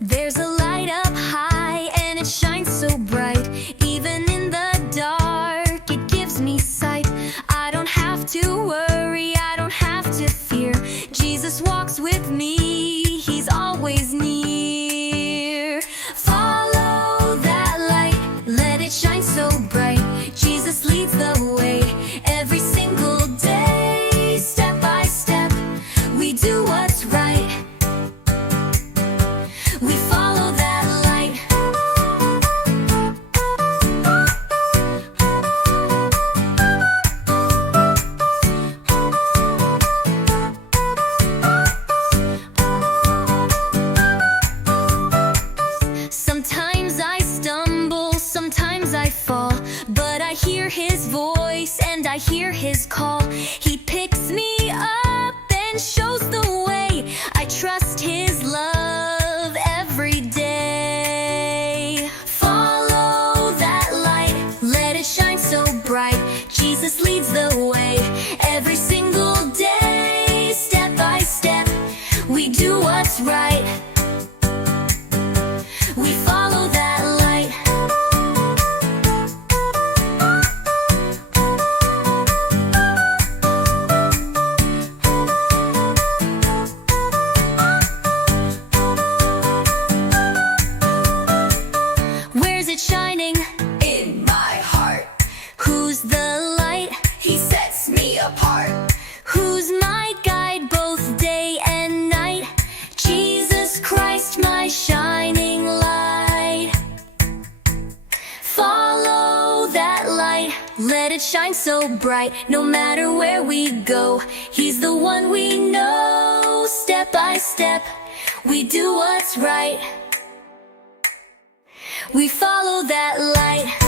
There's a light up high and it shines so bright. Even in the dark, it gives me sight. I don't have to worry, I don't have to fear. Jesus walks with me, he's always near. Follow that light, let it shine so bright. Jesus leads the way every single day. Step by step, we do what's right. We follow that light. Sometimes I stumble, sometimes I fall, but I hear his voice and I hear his call. He picks me up and shows the way. I trust his love every day. Follow that light, let it shine so bright. Jesus leads the way every single day. Step by step, we do what's right. We follow that light. Where's it shining? In my heart, Who's the light? he sets me apart. Who's my guide both day and night? Jesus Christ, my shining light. Follow that light, let it shine so bright. No matter where we go, he's the one we know. Step by step, we do what's right. We follow that light.